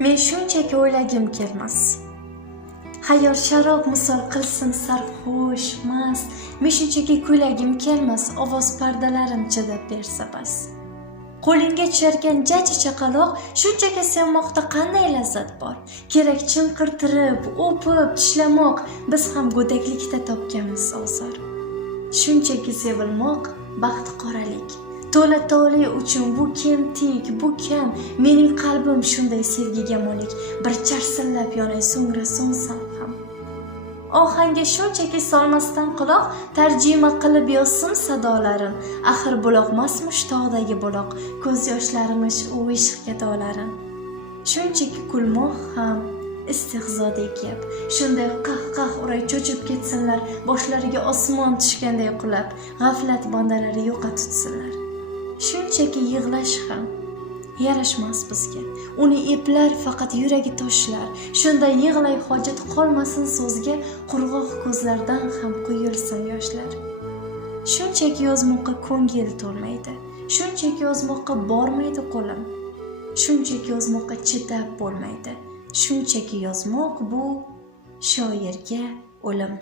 Men shunchaki o'ylagim kelmas. Hayot sharob misol qilsin sarxush, mast. Men shunchaki kuylagim kelmas, ovoz pardalarim chidab bersa bas. Qo'lingga tusharkan jachi chaqaloq shunchaki sevmoqda qanday lazzat bor. Kerak chinqirtirib, o'pib, tishlamoq, biz ham go'daklikda topganmiz ozor. Shunchaki sevilmoq baxt qoralik. To'la toli uchun bu kemtik, bu kam. Mening qalbim shunday sevgiga molik. Bir charsillab yonay so'ngra so'nsam ham. Ohanga shunchaki solmasdan quloq, tarjima qilib yozsim sadolarim. Axir buloqmasmish tog'dagi buloq, ko'z yoshlarimiz u ishqga dolarim. Shunchaki kulmoq ham istehzodek gap. Shunday qah-qah uray cho'chib ketsinlar, boshlariga osmon tushganday qulab, g'aflat bandalari yo'qa tutsinlar. Shunchaki yig'lash ham yarashmas bizga. Uni eplar faqat yuragi toshlar. Shunday yig'lay hojat qolmasin so'zga, qurg'oq ko'zlardan ham quyilsin yoshlar. Shunchaki yozmoqqa ko'ngil to'lmaydi. Shunchaki yozmoqqa bormaydi qo'lim. Shunchaki yozmoqqa chidab bo'lmaydi. Shunchaki yozmoq bu shoirga o'lim.